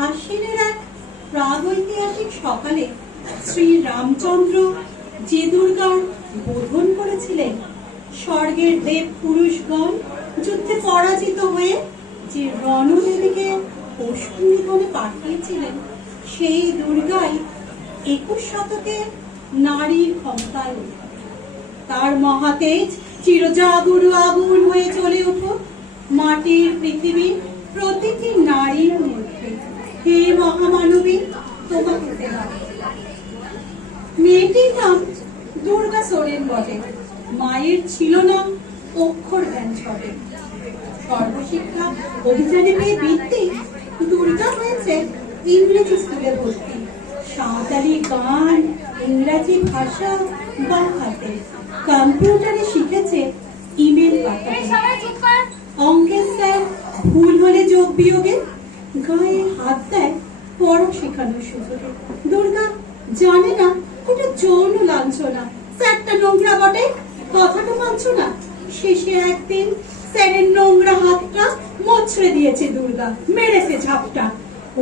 আশ্বিনের এক প্রাগৈতিহাসিক সকালে শ্রী রামচন্দ্র যে দুর্গার বোধন করেছিলেন, স্বর্গের দেব পুরুষগণ যুদ্ধে পরাজিত হয়ে যে রণদেবীকে অশ্বিনীগণে পাঠিয়েছিলেন, সেই দুর্গাই 21 শতকে নারীর ক্ষমতায় উঠে। তার মহাতেজ চিরজাগুরু আগুন হয়ে চলে উঠুক মাটির পৃথিবীর প্রতিটি নারীর মধ্যে। হে মহামানবী, তোমাকে সেবা। মেয়েটির নাম দুর্গা সোরেন বটে। মায়ের ছিল না অক্ষর জ্ঞান ছটে। সর্বশিক্ষা অভিযানে পেয়ে বৃত্তি দুর্গা হয়েছে ইংরেজি স্কুলে ভর্তি। সাঁওতালি গান, ইংরাজি ভাষা বাংলাতে, কম্পিউটারে শিখেছে ইমেল পাঠাতে। অঙ্কের স্যার ভুল হলে যোগ বিয়োগে গায়ে হাত দেয় পড়া শেখানোর সুযোগে। দুর্গা জানে না এটা যৌন লাঞ্ছনা, স্যারটা নোংরা বটে, কথাটা মানছ না। শেষে একদিন স্যারের নোংরা হাতটা মোচড়ে দিয়েছে দুর্গা, মেরেছে ঝাপটা।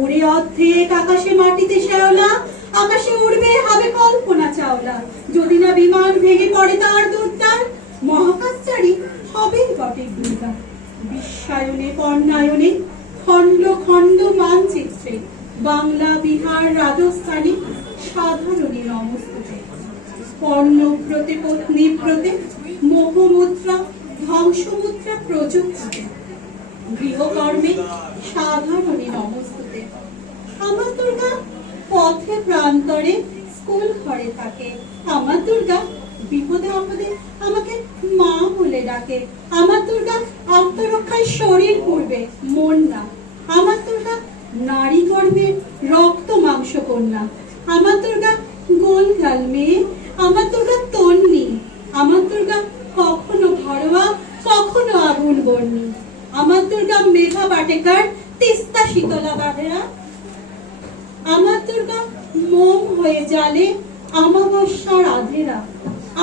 ওরে অর্ধেক আকাশে মাটিতে শ্যাওলা, আকাশে উড়বে হবে কল্পনা চাওলা। যদি না বিমান ভেঙে পড়ে তার দুর্দার, মহাকাশচারী হবেই বটে দুর্গা। বিশ্বায়নে পর্ণায়নে খণ্ড খণ্ড মানচিত্রে বাংলা, বিহার, রাজস্থানে সাধারণী নমস্তুতে। পর্ণব্রতে পত্নীব্রতে মোহমুদ্রা ধ্বংসমুদ্রা প্রযুক্ততে, গৃহকর্মে সাধারণী নমস্তুতে। আমার দুর্গা পথে প্রান্তরে স্কুল ঘরে থাকে। আমার দুর্গা বিপদে আপদে আমাকে মা বলে ডাকে। আমার দুর্গা আত্মরক্ষায় শরীর পূর্বে মন না। আমার দুর্গা নারী গর্ভের রক্ত মাংস কন্যা। আমার দুর্গা গোলগাল মেয়ে। আমার দুর্গা তন্নি। আমার দুর্গা কখনো ঘরোয়া, কখনো আগুন বর্ণী। আমার দুর্গা মেঘা পাটেকার, তিস্তা শীতলা বাহেরা। আমার দুর্গা মোম হয়ে জালে আমাবস্যার আধেরা।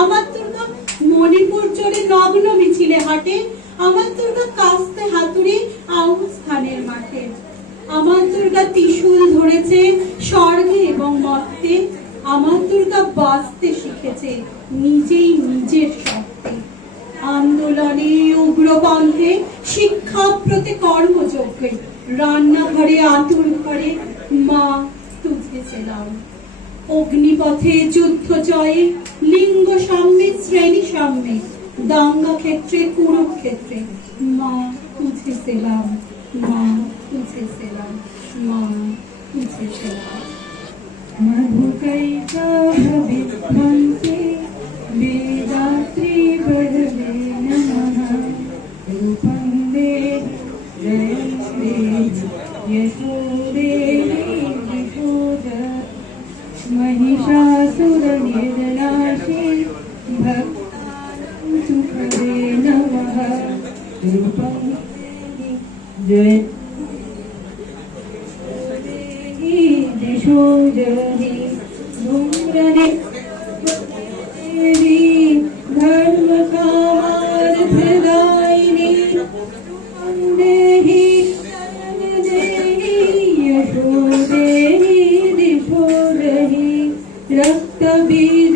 আমার দুর্গা মণিপুর জোরে নগ্ন মিছিলে হাঁটে। আমার দুর্গা কাস্তে হাতুড়ি আউস খানের মাঠে। আমার দুর্গা ত্রিশূল ধরেছে স্বর্গে এবং মর্তে। আমার দুর্গা বাঁচতে শিখেছে নিজেই নিজের শক্তি। আন্দোলনে, উগ্রপন্থে, শিক্ষা প্রতি কর্মযজ্ঞে, রান্নাঘরে, আতুর ঘরে মা তুঝে সেলাম। অগ্নিপথে, যুদ্ধ জয়ে, লিঙ্গ সাম্যে, শ্রেণী সাম্যে, দাঙ্গা ক্ষেত্রে, কুরুক্ষেত্রে মা তুঝে সেলাম, মা তুঝে সেলাম, মা তুঝে সেলাম। মধুকৈকা ভবিধ্বংসে বেদাত্রী বরদে নমঃ। রূপং দেবি জয়ং দেবি যশো দেবি যশোদা। महिषासुर निर्नाशे भक्तानां सुखदे नमः। रूपं देहि दिशो जहि धूम्रने देवी धर्म कामार्थदायिनी। रूपं देहि यशो देहि दिशो रक्त बीज